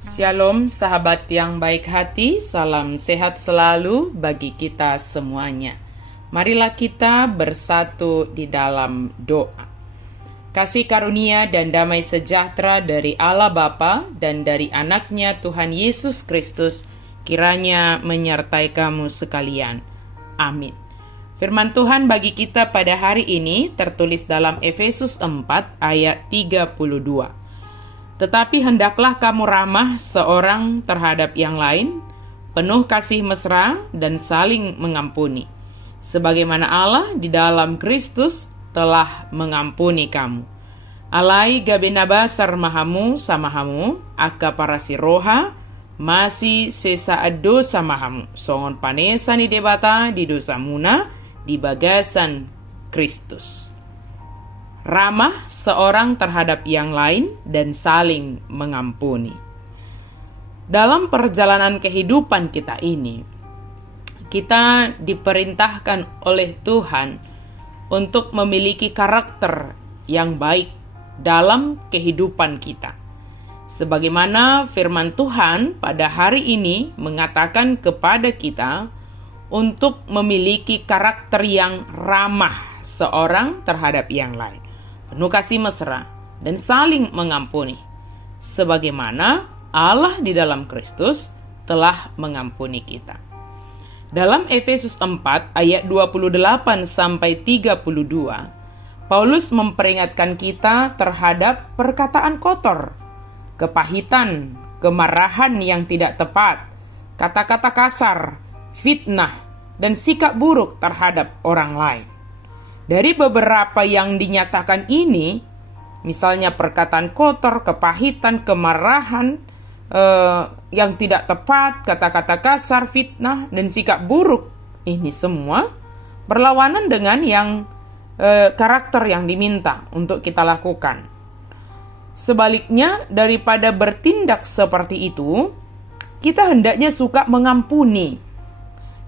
Shalom sahabat yang baik hati, salam sehat selalu bagi kita semuanya. Marilah kita bersatu di dalam doa. Kasih karunia dan damai sejahtera dari Allah Bapa dan dari anaknya Tuhan Yesus Kristus kiranya menyertai kamu sekalian. Amin. Firman Tuhan bagi kita pada hari ini tertulis dalam Efesus 4 ayat 32. Tetapi hendaklah kamu ramah seorang terhadap yang lain, penuh kasih mesra dan saling mengampuni, sebagaimana Allah di dalam Kristus telah mengampuni kamu. Alai gabenaba sarmahamu samahamu, aka parasi roha, masih sesa ado samahamu, songon panesani debata di dosa muna, di bagasan Kristus. Ramah seorang terhadap yang lain dan saling mengampuni. Dalam perjalanan kehidupan kita ini, kita diperintahkan oleh Tuhan untuk memiliki karakter yang baik dalam kehidupan kita. Sebagaimana firman Tuhan pada hari ini mengatakan kepada kita untuk memiliki karakter yang ramah seorang terhadap yang lain, penuh kasih mesra, dan saling mengampuni, sebagaimana Allah di dalam Kristus telah mengampuni kita. Dalam Efesus 4 ayat 28-32, Paulus memperingatkan kita terhadap perkataan kotor, kepahitan, kemarahan yang tidak tepat, kata-kata kasar, fitnah, dan sikap buruk terhadap orang lain. Dari beberapa yang dinyatakan ini, misalnya perkataan kotor, kepahitan, kemarahan yang tidak tepat, kata-kata kasar, fitnah, dan sikap buruk, ini semua berlawanan dengan yang karakter yang diminta untuk kita lakukan. Sebaliknya, daripada bertindak seperti itu, kita hendaknya suka mengampuni.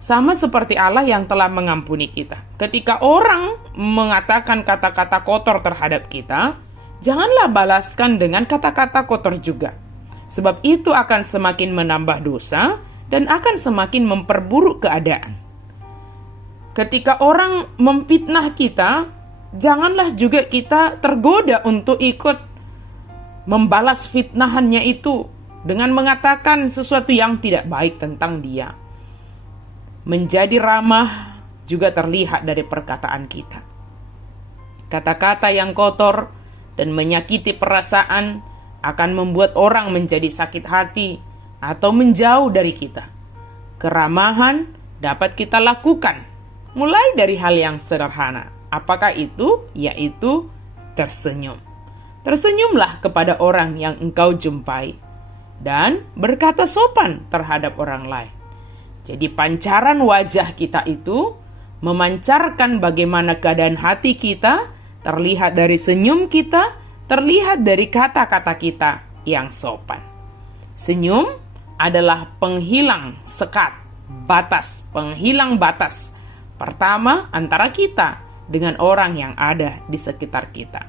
Sama seperti Allah yang telah mengampuni kita. Ketika orang mengatakan kata-kata kotor terhadap kita, janganlah balaskan dengan kata-kata kotor juga. Sebab itu akan semakin menambah dosa dan akan semakin memperburuk keadaan. Ketika orang memfitnah kita, janganlah juga kita tergoda untuk ikut membalas fitnahannya itu dengan mengatakan sesuatu yang tidak baik tentang dia. Menjadi ramah juga terlihat dari perkataan kita. Kata-kata yang kotor dan menyakiti perasaan akan membuat orang menjadi sakit hati atau menjauh dari kita. Keramahan dapat kita lakukan, mulai dari hal yang sederhana. Apakah itu? Yaitu tersenyum. Tersenyumlah kepada orang yang engkau jumpai dan berkata sopan terhadap orang lain. Jadi pancaran wajah kita itu memancarkan bagaimana keadaan hati kita, terlihat dari senyum kita, terlihat dari kata-kata kita yang sopan. Senyum adalah penghilang sekat, penghilang batas pertama antara kita dengan orang yang ada di sekitar kita.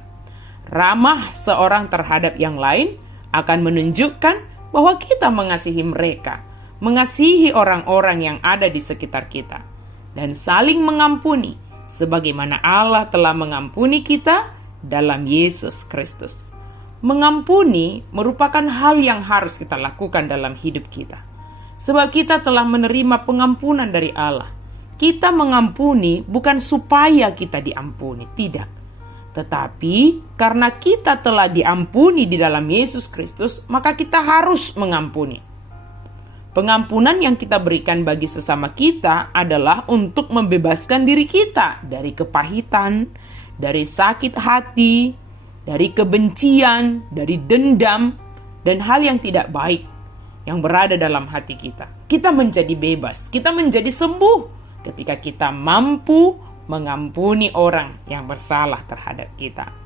Ramah seorang terhadap yang lain akan menunjukkan bahwa kita mengasihi mereka, mengasihi orang-orang yang ada di sekitar kita, dan saling mengampuni sebagaimana Allah telah mengampuni kita dalam Yesus Kristus. Mengampuni merupakan hal yang harus kita lakukan dalam hidup kita, sebab kita telah menerima pengampunan dari Allah. Kita mengampuni bukan supaya kita diampuni, tidak, tetapi karena kita telah diampuni di dalam Yesus Kristus, maka kita harus mengampuni. Pengampunan yang kita berikan bagi sesama kita adalah untuk membebaskan diri kita dari kepahitan, dari sakit hati, dari kebencian, dari dendam, dan hal yang tidak baik yang berada dalam hati kita. Kita menjadi bebas, kita menjadi sembuh ketika kita mampu mengampuni orang yang bersalah terhadap kita.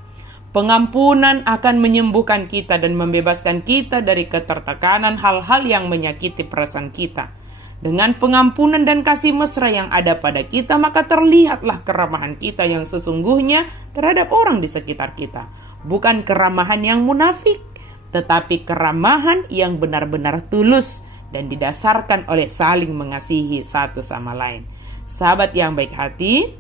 Pengampunan akan menyembuhkan kita dan membebaskan kita dari ketertekanan hal-hal yang menyakiti perasaan kita. Dengan pengampunan dan kasih mesra yang ada pada kita, maka terlihatlah keramahan kita yang sesungguhnya terhadap orang di sekitar kita. Bukan keramahan yang munafik, tetapi keramahan yang benar-benar tulus dan didasarkan oleh saling mengasihi satu sama lain. Sahabat yang baik hati,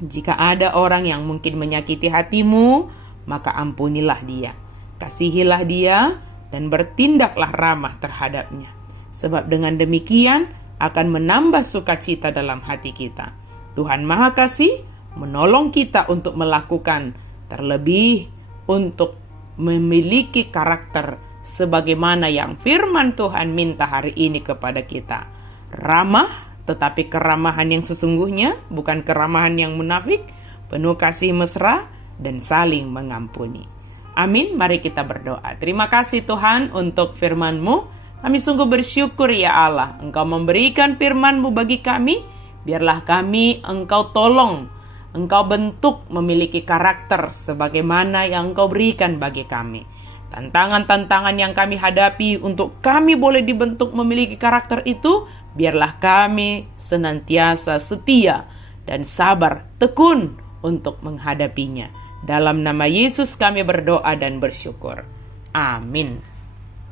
jika ada orang yang mungkin menyakiti hatimu, maka ampunilah dia, kasihilah dia, dan bertindaklah ramah terhadapnya. Sebab dengan demikian akan menambah sukacita dalam hati kita. Tuhan Maha Kasih menolong kita untuk melakukan, terlebih untuk memiliki karakter sebagaimana yang firman Tuhan minta hari ini kepada kita. Ramah, tetapi keramahan yang sesungguhnya, bukan keramahan yang munafik, penuh kasih mesra, dan saling mengampuni. Amin, mari kita berdoa. Terima kasih Tuhan untuk firman-Mu. Kami sungguh bersyukur ya Allah, Engkau memberikan firman-Mu bagi kami, biarlah kami Engkau tolong, Engkau bentuk memiliki karakter sebagaimana yang Engkau berikan bagi kami. Tantangan-tantangan yang kami hadapi untuk kami boleh dibentuk memiliki karakter itu, biarlah kami senantiasa setia dan sabar, tekun untuk menghadapinya. Dalam nama Yesus kami berdoa dan bersyukur. Amin.